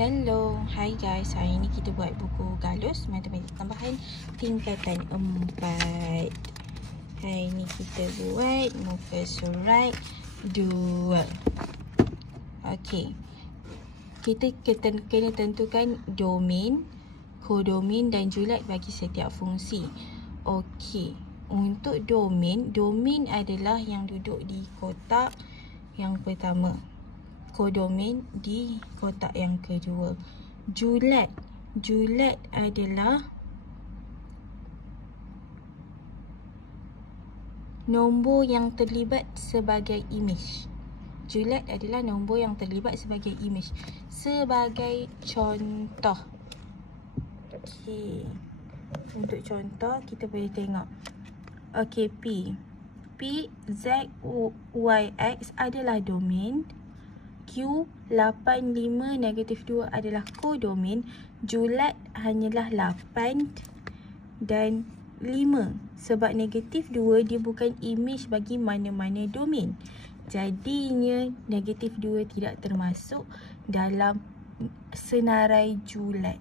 Hello, hi guys. Hari ni kita buat buku galus matematik tambahan tingkatan 4. Hari ni kita buat muka surat 2. Okey. Kita kena tentukan domain, kodomain dan julat bagi setiap fungsi. Okey. Untuk domain adalah yang duduk di kotak yang pertama. Kodomain di kotak yang kedua. Julat adalah nombor yang terlibat sebagai imej. Julat adalah nombor yang terlibat sebagai imej. Sebagai contoh. Okey. Untuk contoh kita boleh tengok. Okey, P Z Y X adalah domain. Q 85 negatif 2 adalah kodomain. Julat hanyalah 8 dan 5. Sebab negatif 2 dia bukan imej bagi mana-mana domain. Jadinya negatif 2 tidak termasuk dalam senarai julat.